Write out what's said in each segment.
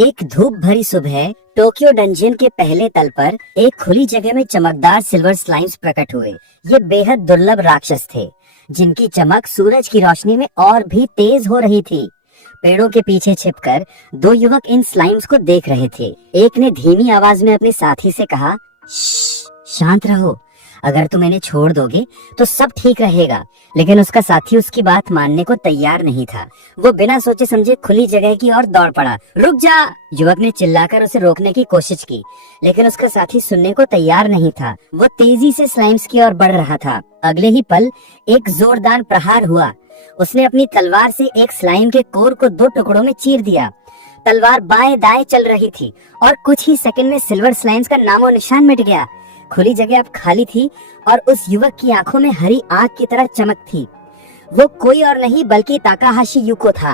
एक धूप भरी सुबह टोक्यो डंजियन के पहले तल पर एक खुली जगह में चमकदार सिल्वर स्लाइम्स प्रकट हुए। ये बेहद दुर्लभ राक्षस थे, जिनकी चमक सूरज की रोशनी में और भी तेज हो रही थी। पेड़ों के पीछे छिपकर दो युवक इन स्लाइम्स को देख रहे थे। एक ने धीमी आवाज में अपने साथी से कहा, शांत रहो, अगर तुम इन्हें छोड़ दोगे तो सब ठीक रहेगा। लेकिन उसका साथी उसकी बात मानने को तैयार नहीं था। वो बिना सोचे समझे खुली जगह की ओर दौड़ पड़ा। रुक जा! युवक ने चिल्लाकर उसे रोकने की कोशिश की, लेकिन उसका साथी सुनने को तैयार नहीं था। वो तेजी से स्लाइम्स की ओर बढ़ रहा था। अगले ही पल एक जोरदार प्रहार हुआ। उसने अपनी तलवार से एक स्लाइम के कोर को दो टुकड़ों में चीर दिया। तलवार बाएं दाएं चल रही थी और कुछ ही सेकंड में सिल्वर स्लाइम्स का नामो निशान मिट गया। खुली जगह अब खाली थी और उस युवक की आंखों में हरी आग की तरह चमक थी। वो कोई और नहीं बल्कि ताकाहाशी यूको था।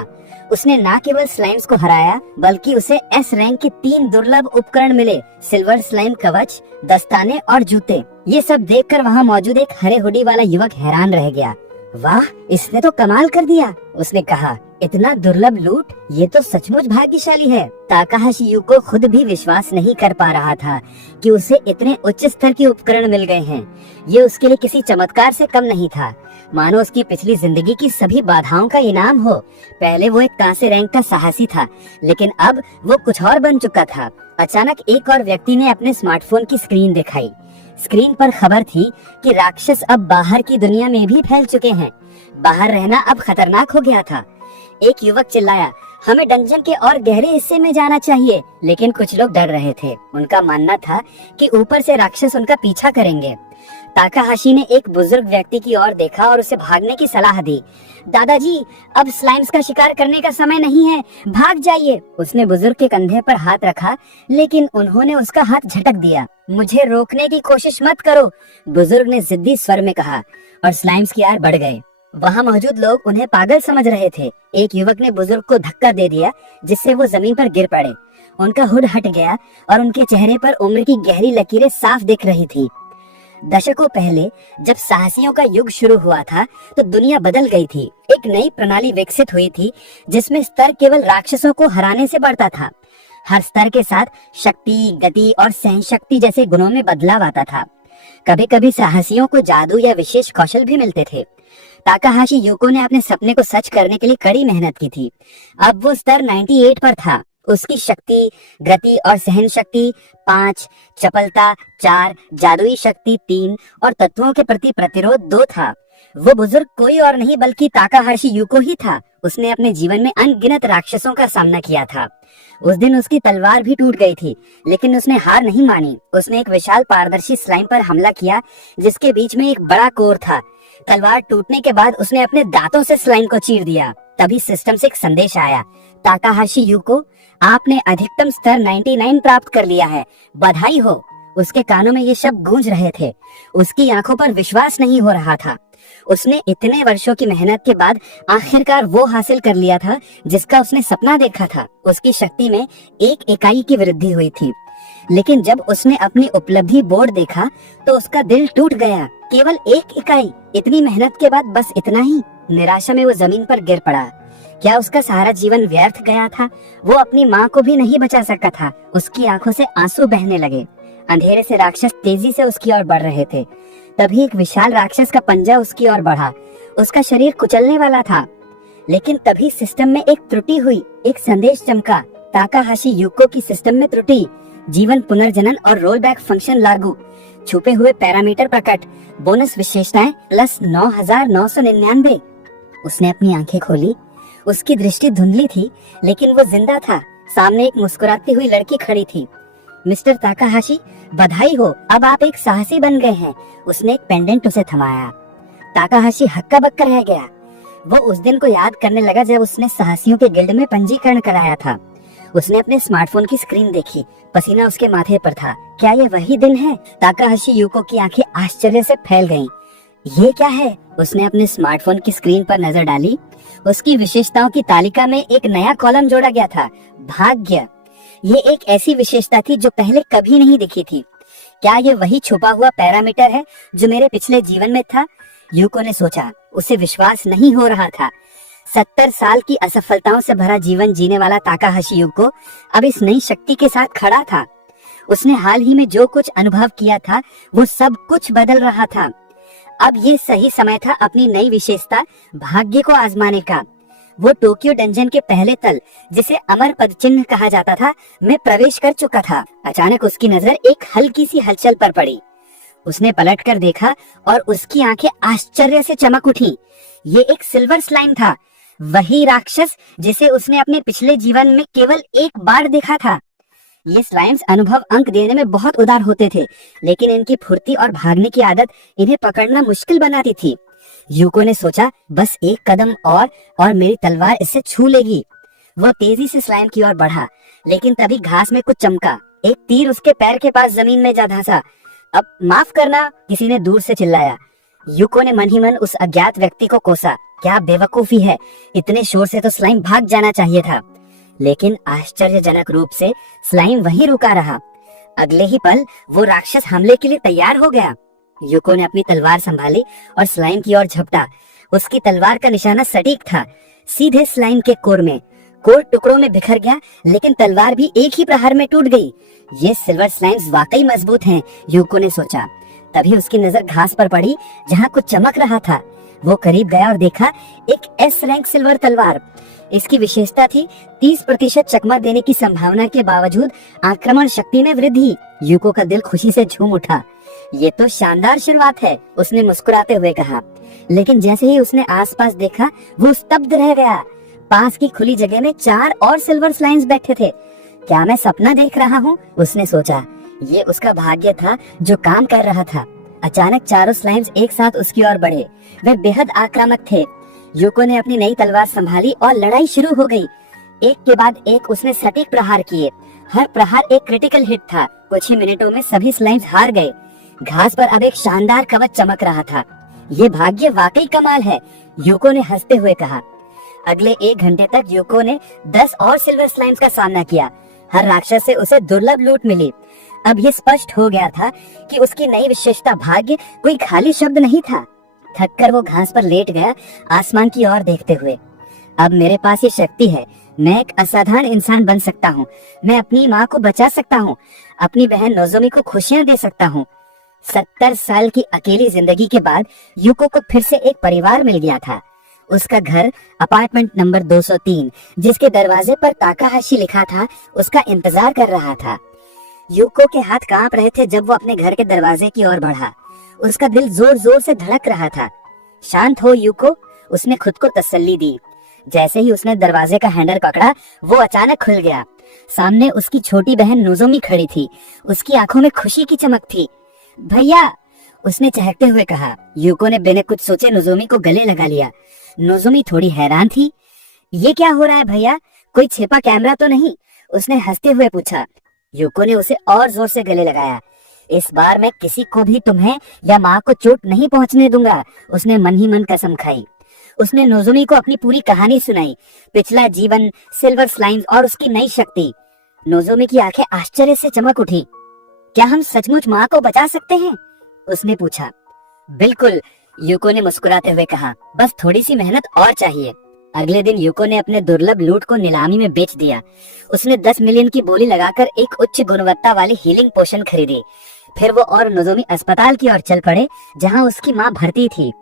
उसने न केवल स्लाइम्स को हराया, बल्कि उसे एस रैंक के 3 दुर्लभ उपकरण मिले: सिल्वर स्लाइम कवच, दस्ताने और जूते। ये सब देखकर वहाँ मौजूद एक हरे हुडी वाला युवक हैरान रह गया। वाह, इसने तो कमाल कर दिया, उसने कहा। इतना दुर्लभ लूट, ये तो सचमुच भाग्यशाली है। ताकाहाशी यूको खुद भी विश्वास नहीं कर पा रहा था कि उसे इतने उच्च स्तर के उपकरण मिल गए हैं। ये उसके लिए किसी चमत्कार से कम नहीं था, मानो उसकी पिछली जिंदगी की सभी बाधाओं का इनाम हो। पहले वो एक कांस्य रैंक का साहसी था, लेकिन अब वो कुछ और बन चुका था। अचानक एक और व्यक्ति ने अपने स्मार्टफोन की स्क्रीन दिखाई। स्क्रीन पर खबर थी कि राक्षस अब बाहर की दुनिया में भी फैल चुके हैं। बाहर रहना अब खतरनाक हो गया था। एक युवक चिल्लाया, हमें डंजन के और गहरे हिस्से में जाना चाहिए। लेकिन कुछ लोग डर रहे थे। उनका मानना था कि ऊपर से राक्षस उनका पीछा करेंगे। ताकाहाशी ने एक बुजुर्ग व्यक्ति की ओर देखा और उसे भागने की सलाह दी। दादाजी, अब स्लाइम्स का शिकार करने का समय नहीं है, भाग जाइए। उसने बुजुर्ग के कंधे पर हाथ रखा, लेकिन उन्होंने उसका हाथ झटक दिया। मुझे रोकने की कोशिश मत करो, बुजुर्ग ने जिद्दी स्वर में कहा, और स्लाइम्स की ओर बढ़ गए। वहाँ मौजूद लोग उन्हें पागल समझ रहे थे। एक युवक ने बुजुर्ग को धक्का दे दिया, जिससे वो जमीन पर गिर पड़े। उनका हुड हट गया और उनके चेहरे पर उम्र की गहरी लकीरें साफ दिख रही थी। दशकों पहले जब साहसियों का युग शुरू हुआ था, तो दुनिया बदल गई थी। एक नई प्रणाली विकसित हुई थी, जिसमें स्तर केवल राक्षसों को हराने से बढ़ता था। हर स्तर के साथ शक्ति, गति और सहनशक्ति जैसे गुणों में बदलाव आता था। कभी कभी साहसियों को जादू या विशेष कौशल भी मिलते थे। ताकाहाशी यूको ने अपने सपने को सच करने के लिए कड़ी मेहनत की थी। अब वो स्तर 98 पर था। उसकी शक्ति, गति और सहन शक्ति 5, चपलता 4, जादुई शक्ति 3 और तत्वों के प्रति प्रतिरोध 2 था। वो बुजुर्ग कोई और नहीं बल्कि ताकाहाशी यूको ही था। उसने अपने जीवन में अनगिनत राक्षसों का सामना किया था। उस दिन उसकी तलवार भी टूट गई थी, लेकिन उसने हार नहीं मानी। उसने एक विशाल पारदर्शी स्लाइम पर हमला किया, जिसके बीच में एक बड़ा कोर था। तलवार टूटने के बाद उसने अपने दांतों से स्लाइम को चीर दिया। तभी सिस्टम से एक संदेश आया, ताकाहाशी यूको, आपने अधिकतम स्तर 99 प्राप्त कर लिया है, बधाई हो। उसके कानों में ये शब्द गूंज रहे थे। उसकी आंखों पर विश्वास नहीं हो रहा था। उसने इतने वर्षों की मेहनत के बाद आखिरकार वो हासिल कर लिया था जिसका उसने सपना देखा था। उसकी शक्ति में 1 इकाई की वृद्धि हुई थी। लेकिन जब उसने अपनी उपलब्धि बोर्ड देखा तो उसका दिल टूट गया। केवल 1 इकाई, इतनी मेहनत के बाद बस इतना ही। निराशा में वो जमीन पर गिर पड़ा। क्या उसका सारा जीवन व्यर्थ गया था? वो अपनी माँ को भी नहीं बचा सका था। उसकी आंखों से आंसू बहने लगे। अंधेरे से राक्षस तेजी से उसकी ओर बढ़ रहे थे। तभी एक विशाल राक्षस का पंजा उसकी ओर बढ़ा। उसका शरीर कुचलने वाला था, लेकिन तभी सिस्टम में एक त्रुटि हुई। एक संदेश चमका, ताकाहाशी यूको की सिस्टम में त्रुटि, जीवन पुनर्जनन और रोल बैक फंक्शन लागू, छुपे हुए पैरामीटर प्रकट, बोनस विशेषताएं प्लस 9999। उसने अपनी आंखें खोली। उसकी दृष्टि धुंधली थी, लेकिन वो जिंदा था। सामने एक मुस्कुराती हुई लड़की खड़ी थी। मिस्टर ताकाहाशी, बधाई हो, अब आप एक साहसी बन गए हैं। उसने एक पेंडेंट उसे थमाया। ताकाहाशी हक्का बक्का रह गया। वो उस दिन को याद करने लगा जब उसने साहसियों के गिल्ड में पंजीकरण कराया था। उसने अपने स्मार्टफोन की स्क्रीन देखी। पसीना उसके माथे पर था। क्या ये वही दिन है? ताकाहाशी यूको की आंखें आश्चर्य से फैल गईं। ये क्या है? उसने अपने स्मार्टफोन की स्क्रीन पर नजर डाली। उसकी विशेषताओं की तालिका में एक नया कॉलम जोड़ा गया था, भाग्य। ये एक ऐसी विशेषता थी जो पहले कभी नहीं दिखी थी। क्या ये वही छुपा हुआ पैरामीटर है जो मेरे पिछले जीवन में था? यूको ने सोचा। उसे विश्वास नहीं हो रहा था। 70 साल की असफलताओं से भरा जीवन जीने वाला ताकाहाशी युको अब इस नई शक्ति के साथ खड़ा था। उसने हाल ही में जो कुछ अनुभव किया था वो सब कुछ बदल रहा था। अब ये सही समय था अपनी नई विशेषता भाग्य को आजमाने का। वो टोक्यो डंजन के पहले तल, जिसे अमर पद चिन्ह कहा जाता था, में प्रवेश कर चुका था। अचानक उसकी नजर एक हल्की सी हलचल पर पड़ी। उसने पलटकर देखा और उसकी आंखें आश्चर्य से चमक उठी। ये एक सिल्वर स्लाइम था, वही राक्षस जिसे उसने अपने पिछले जीवन में केवल एक बार देखा था। ये स्लाइम्स अनुभव अंक देने में बहुत उदार होते थे, लेकिन इनकी फुर्ती और भागने की आदत इन्हें पकड़ना मुश्किल बनाती थी। यूको ने सोचा, बस एक कदम और मेरी तलवार इसे छू लेगी। वो तेजी से स्लाइम की ओर बढ़ा, लेकिन तभी घास में कुछ चमका। एक तीर उसके पैर के पास जमीन में जा धंसा। अब माफ करना, किसी ने दूर से चिल्लाया। यूको ने मन ही मन उस अज्ञात व्यक्ति को कोसा। क्या बेवकूफी है, इतने शोर से तो स्लाइम भाग जाना चाहिए था। लेकिन आश्चर्यजनक रूप से स्लाइम वहीं रुका रहा। अगले ही पल वो राक्षस हमले के लिए तैयार हो गया। यूको ने अपनी तलवार संभाली और स्लाइम की ओर झपटा। उसकी तलवार का निशाना सटीक था, सीधे स्लाइम के कोर में। कोर टुकड़ों में बिखर गया, लेकिन तलवार भी एक ही प्रहार में टूट गई। ये सिल्वर स्लाइम्स वाकई मजबूत हैं, यूको ने सोचा। तभी उसकी नजर घास पर पड़ी, जहाँ कुछ चमक रहा था। वो करीब गया और देखा एक एस रैंक सिल्वर तलवार। इसकी विशेषता थी 30% चकमा देने की संभावना के बावजूद आक्रमण शक्ति में वृद्धि। यूको का दिल खुशी से झूम उठा। ये तो शानदार शुरुआत है, उसने मुस्कुराते हुए कहा। लेकिन जैसे ही उसने आसपास देखा, वो स्तब्ध रह गया। पास की खुली जगह में 4 और सिल्वर स्लाइम्स बैठे थे। क्या मैं सपना देख रहा हूँ, उसने सोचा। ये उसका भाग्य था जो काम कर रहा था। अचानक चारों स्लाइम्स एक साथ उसकी ओर बढ़े। वे बेहद आक्रामक थे। यूको ने अपनी नई तलवार संभाली और लड़ाई शुरू हो गई। एक के बाद एक उसने सटीक प्रहार किए। हर प्रहार एक क्रिटिकल हिट था। कुछ ही मिनटों में सभी स्लाइम्स हार गए। घास पर अब एक शानदार कवच चमक रहा था। ये भाग्य वाकई कमाल है, यूको ने हंसते हुए कहा। अगले 1 घंटे तक यूको ने 10 और सिल्वर स्लाइम्स का सामना किया। हर राक्षस से उसे दुर्लभ लूट मिली। अब ये स्पष्ट हो गया था कि उसकी नई विशेषता भाग्य कोई खाली शब्द नहीं था। थककर वो घास पर लेट गया, आसमान की ओर देखते हुए। अब मेरे पास ये शक्ति है, मैं एक असाधारण इंसान बन सकता हूँ। मैं अपनी माँ को बचा सकता हूँ, अपनी बहन नोजोमी को खुशियाँ दे सकता हूँ। 70 साल की अकेली जिंदगी के बाद यूको को फिर से एक परिवार मिल गया था। उसका घर अपार्टमेंट नंबर 203, जिसके दरवाजे पर ताकाहाशी लिखा था, उसका इंतजार कर रहा था। यूको के हाथ कांप रहे थे जब वो अपने घर के दरवाजे की ओर बढ़ा। उसका दिल जोर जोर से धड़क रहा था। शांत हो यूको, उसने खुद को तसल्ली दी। जैसे ही उसने दरवाजे का हैंडल पकड़ा, वो अचानक खुल गया। सामने उसकी छोटी बहन नोजोमी खड़ी थी। उसकी आंखों में खुशी की चमक थी। भैया, उसने चहकते हुए कहा। यूको ने बिना कुछ सोचे नोजोमी को गले लगा लिया। नोजोमी थोड़ी हैरान थी। ये क्या हो रहा है भैया, कोई छिपा कैमरा तो नहीं, उसने हंसते हुए पूछा। यूको ने उसे और जोर से गले लगाया। इस बार मैं किसी को भी तुम्हें या माँ को चोट नहीं पहुंचने दूंगा, उसने मन ही मन कसम खाई। उसने नोजोमी को अपनी पूरी कहानी सुनाई, पिछला जीवन, सिल्वर स्लाइम्स और उसकी नई शक्ति। नोजोमी की आंखें आश्चर्य से चमक उठी। क्या हम सचमुच माँ को बचा सकते हैं, उसने पूछा। बिल्कुल, यूको ने मुस्कुराते हुए कहा। बस थोड़ी सी मेहनत और चाहिए। अगले दिन यूको ने अपने दुर्लभ लूट को नीलामी में बेच दिया। उसने 10 मिलियन की बोली लगाकर एक उच्च गुणवत्ता वाली हीलिंग पोशन खरीदी। फिर वो और नोजोमी अस्पताल की ओर चल पड़े, जहाँ उसकी माँ भर्ती थी।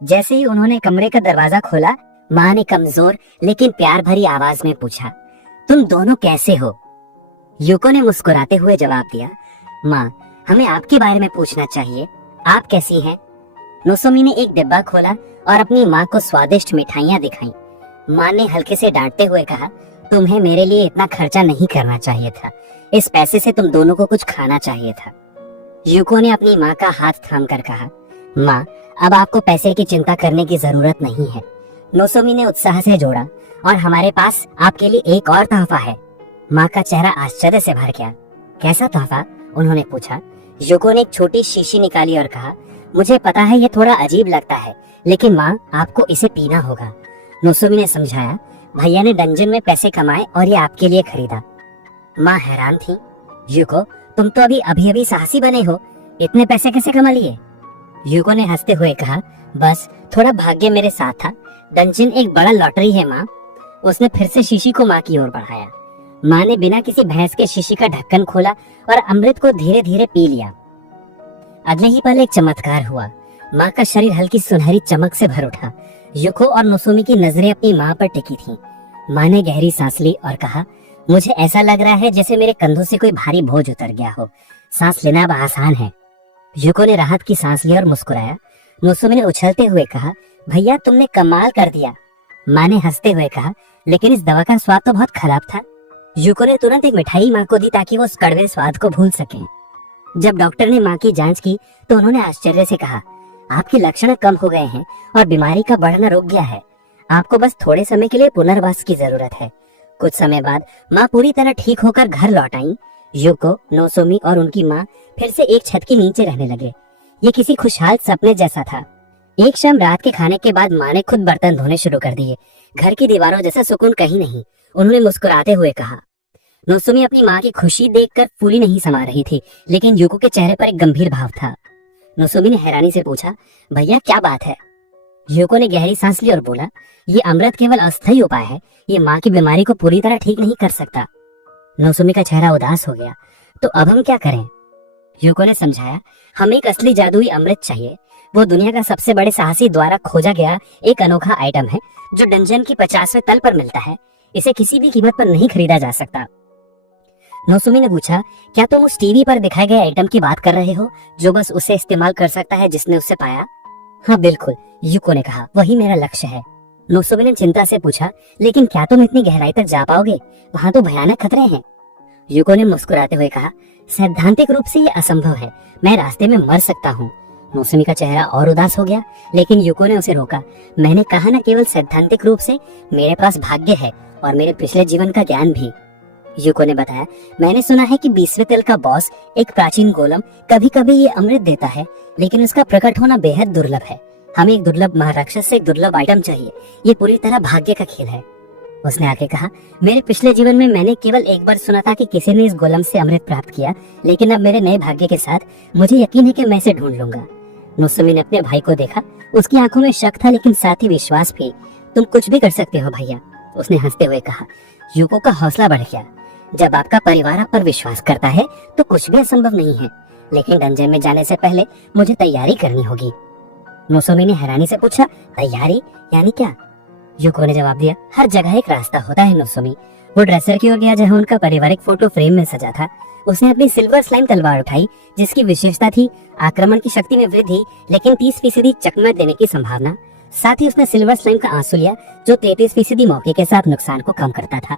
जैसे ही उन्होंने कमरे का दरवाजा खोला, माँ ने कमजोर लेकिन प्यार भरी आवाज में पूछा, तुम दोनों कैसे हो? यूको ने मुस्कुराते हुए जवाब दिया, माँ, हमें आपके बारे में पूछना चाहिए, आप कैसी हैं? नोजोमी ने एक डिब्बा खोला और अपनी माँ को स्वादिष्ट मिठाइयाँ दिखाई। माँ ने हल्के से डांटते हुए कहा, तुम्हें मेरे लिए इतना खर्चा नहीं करना चाहिए था। इस पैसे से तुम दोनों को कुछ खाना चाहिए था। यूको ने अपनी माँ का हाथ थामकर कहा, माँ, अब आपको पैसे की चिंता करने की जरूरत नहीं है। नोजोमी ने उत्साह से जोड़ा, और हमारे पास आपके लिए एक और तोहफा है। माँ का चेहरा आश्चर्य से भर गया। कैसा तोहफा? उन्होंने पूछा। यूको ने एक छोटी शीशी निकाली और कहा, मुझे पता है ये थोड़ा अजीब लगता है, लेकिन माँ, आपको इसे पीना होगा। नोजोमी ने समझाया, भैया ने डंजन में पैसे कमाए और ये आपके लिए खरीदा। माँ हैरान थी। यूको, तुम तो अभी अभी साहसी बने हो, इतने पैसे कैसे कमा लिए? यूको ने हंसते हुए कहा, बस थोड़ा भाग्य मेरे साथ था। डंजिन एक बड़ा लॉटरी है माँ। उसने फिर से शीशी को माँ की ओर बढ़ाया। माँ ने बिना किसी भैंस के शीशी का ढक्कन खोला और अमृत को धीरे धीरे पी लिया। अगले ही पल एक चमत्कार हुआ। माँ का शरीर हल्की सुनहरी चमक से भर उठा। युको और नोसोमी की नजरें अपनी माँ पर टिकी थीं। माँ ने गहरी सांस ली और कहा, मुझे ऐसा लग रहा है जैसे मेरे कंधों से कोई भारी बोझ उतर गया हो। सांस लेना अब आसान है। युको ने राहत की सांस ली और मुस्कुराया। नोसोमी ने उछलते हुए कहा, भैया तुमने कमाल कर दिया। माँ ने हंसते हुए कहा, लेकिन इस दवा का स्वाद तो बहुत खराब था। युको ने तुरंत एक मिठाई माँ को दी ताकि वो उस कड़वे स्वाद को भूल सके। जब डॉक्टर ने माँ की जांच की तो उन्होंने आश्चर्य से कहा, आपके लक्षण कम हो गए हैं और बीमारी का बढ़ना रुक गया है। आपको बस थोड़े समय के लिए पुनर्वास की जरूरत है। कुछ समय बाद माँ पूरी तरह ठीक होकर घर लौट आई। युको, नोसोमी और उनकी माँ फिर से एक छत के नीचे रहने लगे। ये किसी खुशहाल सपने जैसा था। एक शाम रात के खाने के बाद माँ ने खुद बर्तन धोने शुरू कर दिए। घर की दीवारों जैसा सुकून कहीं नहीं। उन्होंने मुस्कुराते हुए कहा। नोसोमी अपनी माँ की खुशी देखकर फूली नहीं समा रही थी, लेकिन युको के चेहरे पर एक गंभीर भाव था। नोसोमी ने हैरानी से पूछा, भैया क्या बात है? युको ने गहरी सांस ली और बोला, ये अमृत केवल अस्थायी उपाय है। ये माँ की बीमारी को पूरी तरह ठीक नहीं कर सकता। नोसोमी का चेहरा उदास हो गया। तो अब हम क्या करें? युको ने समझाया, हमें एक असली जादुई अमृत चाहिए। वो दुनिया का सबसे बड़े साहसी द्वारा खोजा गया एक अनोखा आइटम है जो डंजन की 50वें तल पर मिलता है। इसे किसी भी कीमत पर नहीं खरीदा जा सकता। नोसोमी ने पूछा, क्या तुम उस टीवी पर दिखाए गए आइटम की बात कर रहे हो जो बस उसे इस्तेमाल कर सकता है जिसने उसे पाया? हाँ बिल्कुल, युको ने कहा, वही मेरा लक्ष्य है। नोसोमी ने चिंता से पूछा, लेकिन क्या तुम इतनी गहराई तक जा पाओगे? वहाँ तो भयानक खतरे हैं। युको ने मुस्कुराते हुए कहा, सैद्धांतिक रूप से ये असंभव है। मैं रास्ते में मर सकता हूँ। नोसोमी का चेहरा और उदास हो गया, लेकिन युको ने उसे रोका। मैंने कहा न केवल सैद्धांतिक रूप से, मेरे पास भाग्य है और मेरे पिछले जीवन का ज्ञान भी। युको ने बताया, मैंने सुना है कि 20वें तल का बॉस एक प्राचीन गोलम कभी कभी ये अमृत देता है, लेकिन उसका प्रकट होना बेहद दुर्लभ है। हमें एक दुर्लभ महाराक्षस से एक दुर्लभ आइटम चाहिए। ये पूरी तरह भाग्य का खेल है। उसने आगे कहा, मेरे पिछले जीवन में मैंने केवल एक बार सुना था कि किसी ने इस गोलम से अमृत प्राप्त किया, लेकिन अब मेरे नए भाग्य के साथ मुझे यकीन है कि मैं इसे ढूंढ लूंगा। नोसोमी ने अपने भाई को देखा। उसकी आंखों में शक था, लेकिन साथ ही विश्वास भी। तुम कुछ भी कर सकते हो भैया, उसने हंसते हुए कहा। युको का हौसला बढ़ गया। जब आपका परिवार आप पर विश्वास करता है तो कुछ भी असंभव नहीं है, लेकिन डंजन में जाने से पहले मुझे तैयारी करनी होगी। नोसोमी ने हैरानी से पूछा, तैयारी यानी क्या? युको ने जवाब दिया, हर जगह एक रास्ता होता है नोसोमी। वो ड्रेसर की ओर गया जहाँ उनका पारिवारिक फोटो फ्रेम में सजा था। उसने अपनी सिल्वर स्लाइम तलवार उठाई, जिसकी विशेषता थी आक्रमण की शक्ति में वृद्धि, लेकिन 30% चकमक देने की संभावना। साथ ही उसने सिल्वर स्लाइम का आंसू लिया, जो 33% मौके के साथ नुकसान को कम करता था।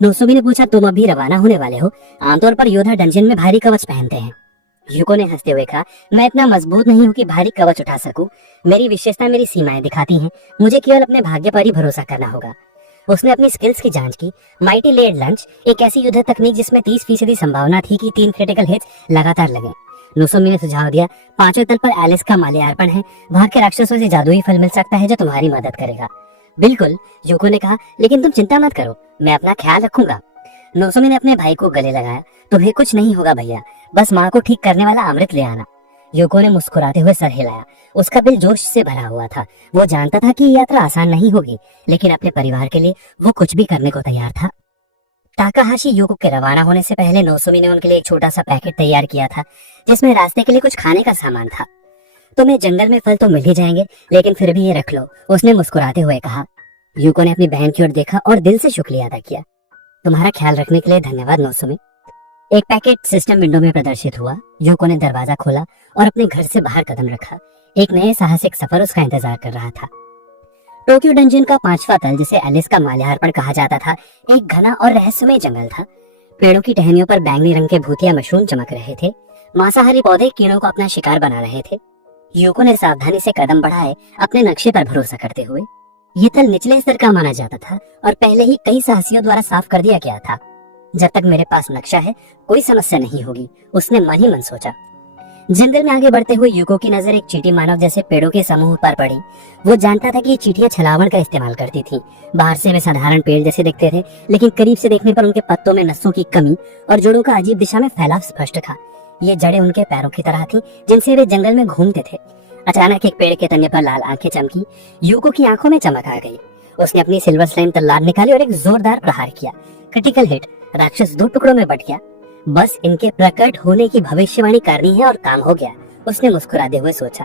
नोसोमी ने पूछा, तुम अभी रवाना होने वाले हो? आमतौर पर योद्धा डंजन में भारी कवच पहनते हैं। युको ने हंसते हुए कहा, मैं इतना मजबूत नहीं हूँ कि भारी कवच उठा सकूं। मेरी विशेषता मेरी सीमाएं दिखाती हैं। मुझे केवल अपने भाग्य पर ही भरोसा करना होगा। उसने अपनी स्किल्स की जांच की। माइटी लेड लंच, एक ऐसी युद्ध तकनीक जिसमें 30% संभावना थी कि 3 क्रिटिकल हिट्स लगातार लगे। नोसोमी ने सुझाव दिया, 5वें तल पर एलिस का माल्यार्पण है। वहां के राक्षसों से जादुई फल मिल सकता है जो तुम्हारी मदद करेगा। बिल्कुल, युको ने कहा, लेकिन तुम चिंता मत करो, मैं अपना ख्याल रखूंगा। नोसोमी ने अपने भाई को गले लगाया। तुम्हें कुछ नहीं होगा भैया, बस माँ को ठीक करने वाला अमृत ले आना। युको ने मुस्कुराते हुए सर हिलाया। उसका दिल जोश से भरा हुआ था। वो जानता था कि यात्रा आसान नहीं होगी, लेकिन अपने परिवार के लिए वो कुछ भी करने को तैयार था। ताकाहाशी युको के रवाना होने से पहले नोसोमी ने उनके लिए एक छोटा सा पैकेट तैयार किया था, जिसमें रास्ते के लिए कुछ खाने का सामान था। तुम्हें जंगल में फल तो मिल ही जाएंगे, लेकिन फिर भी ये रख लो, उसने मुस्कुराते हुए कहा। युको ने अपनी बहन की ओर देखा और दिल से शुक्रिया अदा किया। तुम्हारा ख्याल रखने के लिए धन्यवाद नोसोमी। एक पैकेट सिस्टम विंडो में प्रदर्शित हुआ। युको ने दरवाजा खोला और अपने घर से बाहर कदम रखा। एक नए साहसिक सफर उसका इंतजार कर रहा था। टोक्यो डंजन का 5वां तल, जिसे एलिस का माल्यार्पण कहा जाता था, एक घना और रहस्यमय जंगल था। पेड़ों की टहनियों पर बैंगनी रंग के भूतिया मशरूम चमक रहे थे। मांसाहारी पौधे कीड़ों को अपना शिकार बना रहे थे। युको ने सावधानी से कदम बढ़ाए, अपने नक्शे पर भरोसा करते हुए। ये तल निचले स्तर का माना जाता था और पहले ही कई साहसियों द्वारा साफ कर दिया गया था। जब तक मेरे पास नक्शा है, कोई समस्या नहीं होगी, उसने मन ही मन सोचा। जंगल में आगे बढ़ते हुए युको की नजर एक चींटी मानव जैसे पेड़ों के समूह पर पड़ी। वो जानता था कि ये चींटियां छलावड़ का इस्तेमाल करती थीं। बाहर से वे साधारण पेड़ जैसे दिखते थे, लेकिन करीब से देखने पर उनके पत्तों में नसों की कमी और जोड़ों का अजीब दिशा में फैलाव स्पष्ट था। ये जड़ें उनके पैरों की तरह थीं, जिनसे वे जंगल में घूमते थे। अचानक एक पेड़ के तने पर लाल आंखें चमकी। यूको की आंखों में चमक आ गई। उसने अपनी सिल्वर स्लाइम तलवार निकाली और एक जोरदार प्रहार किया। Critical hit. राक्षस 2 टुकड़ों में बट गया। बस इनके प्रकट होने की भविष्यवाणी करनी है और काम हो गया, उसने मुस्कुराते हुए सोचा।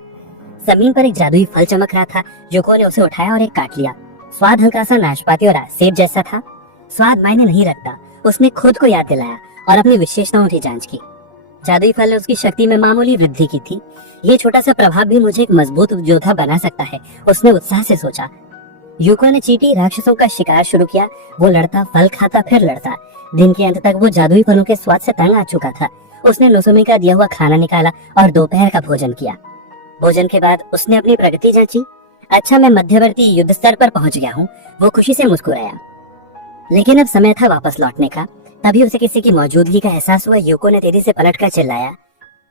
जमीन पर एक जादुई फल चमक रहा था। यूको ने उसे उठाया और एक काट लिया। स्वाद हल्का सा नाशपाती और सेब जैसा था। स्वाद मायने नहीं रखता, उसने खुद को याद दिलाया और अपनी विशेषताओं की जांच की। जादुई फल ने उसकी शक्ति में मामूली वृद्धि की थी। ये छोटा सा प्रभाव भी मुझे एक मजबूत योद्धा बना सकता है, उसने उत्साह से सोचा। यूको ने चींटी राक्षसों का शिकार शुरू किया। वो लड़ता, फल खाता, फिर लड़ता। दिन के अंत तक वो जादुई फलों के स्वाद से तंग आ चुका था। उसने नोसोमी का दिया हुआ खाना निकाला और दोपहर का भोजन किया। भोजन के बाद उसने अपनी प्रगति जांची। अच्छा, मैं मध्यवर्ती युद्ध स्तर पर पहुंच गया हूँ, वो खुशी से मुस्कुराया। लेकिन अब समय था वापस लौटने का। तभी उसे किसी की मौजूदगी का एहसास हुआ। यूको ने तेजी से पलटकर चिल्लाया,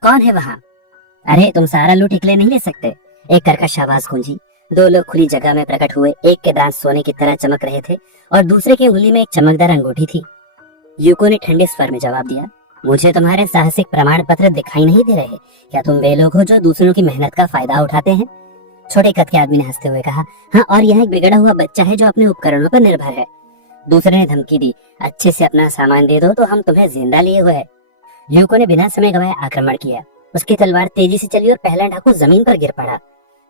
कौन है वहाँ? अरे तुम सारा लूट अकेले नहीं ले सकते, एक कर्कश आवाज गूंजी। 2 लोग खुली जगह में प्रकट हुए। एक के दांत सोने की तरह चमक रहे थे और दूसरे की उंगली में एक चमकदार अंगूठी थी। यूको ने ठंडे स्वर में जवाब दिया, मुझे तुम्हारे साहसिक प्रमाण पत्र दिखाई नहीं दे रहे। क्या तुम वे लोग हो जो दूसरों की मेहनत का फायदा उठाते हैं? छोटे कद के आदमी ने हंसते हुए कहा, हाँ, और यह एक बिगड़ा हुआ बच्चा है जो अपने उपकरणों पर निर्भर है। दूसरे ने धमकी दी, अच्छे से अपना सामान दे दो तो हम तुम्हें जिंदा लिए हुए हैं। यूको ने बिना समय गवाए आक्रमण किया। उसकी तलवार तेजी से चली और पहला डाकू जमीन पर गिर पड़ा।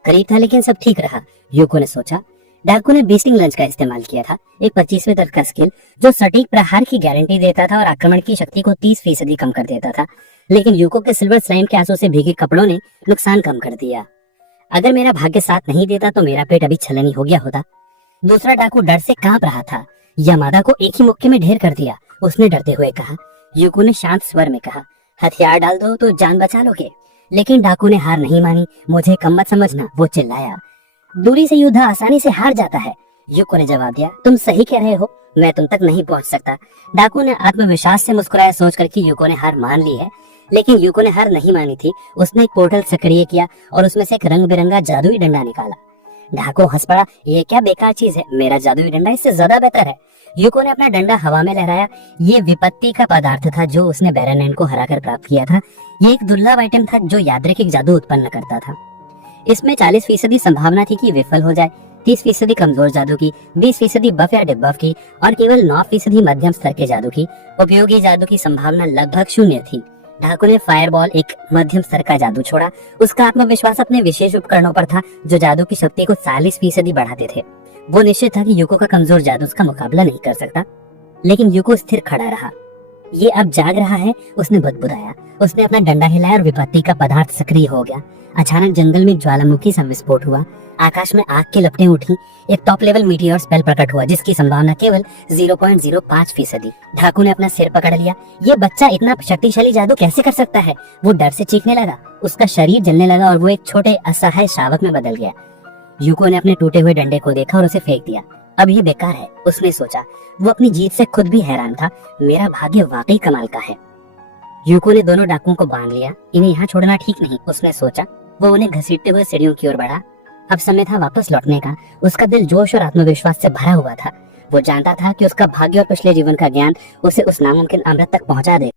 करीब था लेकिन सब ठीक रहा, यूको ने सोचा। डाकू ने बीस्टिंग लंच का इस्तेमाल किया था, एक 25वें तक का स्किल जो सटीक प्रहार की गारंटी देता था और आक्रमण की शक्ति को 30% कम कर देता था। लेकिन यूको के सिल्वर स्लाइम के आंसू से भीगे कपड़ों ने नुकसान कम कर दिया। अगर मेरा भाग्य साथ नहीं देता तो मेरा पेट अभी छलनी हो गया होता। दूसरा डाकू डर से कांप रहा था। यामादा को एक ही मुक्के में ढेर कर दिया, उसने डरते हुए कहा। यूको ने शांत स्वर में कहा, हथियार डाल दो तो जान बचा लोगे। लेकिन डाकू ने हार नहीं मानी। मुझे कम मत समझना, वो चिल्लाया। दूरी से योद्धा आसानी से हार जाता है, यूको ने जवाब दिया। तुम सही कह रहे हो, मैं तुम तक नहीं पहुंच सकता। डाकू ने आत्मविश्वास से मुस्कुराया, सोच कर कि यूको ने हार मान ली है। लेकिन यूको ने हार नहीं मानी थी। उसने एक पोर्टल सक्रिय किया और उसमें से एक रंग बिरंगा जादुई डंडा निकाला। डाकू हंस पड़ा, ये क्या बेकार चीज है, मेरा जादुई डंडा इससे ज्यादा बेहतर है। यूको ने अपना डंडा हवा में लहराया। ये विपत्ति का पदार्थ था जो उसने बैरनैंड को हराकर प्राप्त किया था। ये एक दुर्लभ आइटम था जो यादृच्छिक जादू उत्पन्न करता था। इसमें 40% संभावना थी कि विफल हो जाए, 30% कमजोर जादू की, 20% बफ या डिबफ की और केवल 9% मध्यम स्तर के जादू की। उपयोगी जादू की संभावना लगभग 0 थी। डाकू ने फायरबॉल, एक मध्यम स्तर का जादू, छोड़ा। उसका आत्मविश्वास अपने विशेष उपकरणों पर था जो जादू की शक्ति को 40% बढ़ाते थे। वो निश्चित था कि यूको का कमजोर जादू उसका मुकाबला नहीं कर सकता। लेकिन यूको स्थिर खड़ा रहा। ये अब जाग रहा है, उसने बुदबुदाया। उसने अपना डंडा हिलाया और विपत्ति का पदार्थ सक्रिय हो गया। अचानक जंगल में ज्वालामुखी सा विस्फोट हुआ। आकाश में आग की लपटें उठी। एक टॉप लेवल मीटियोर स्पेल प्रकट हुआ जिसकी संभावना केवल 0.05%। डाकू ने अपना सिर पकड़ लिया। ये बच्चा इतना शक्तिशाली जादू कैसे कर सकता है? वो डर से चीखने लगा। उसका शरीर जलने लगा और वो एक छोटे असहाय शावक में बदल गया। यूको ने अपने टूटे हुए डंडे को देखा और उसे फेंक दिया। अब ये बेकार है, उसने सोचा। वो अपनी जीत से खुद भी हैरान था। मेरा भाग्य वाकई कमाल का है। यूको ने दोनों डाकुओं को बांध लिया। इन्हें यहाँ छोड़ना ठीक नहीं, उसने सोचा। वो उन्हें घसीटते हुए सीढ़ियों की ओर बढ़ा। अब समय था वापस लौटने का। उसका दिल जोश और आत्मविश्वास से भरा हुआ था। वो जानता था कि उसका भाग्य और पिछले जीवन का ज्ञान उसे उस नामुमकिन अमृत तक पहुंचा दे।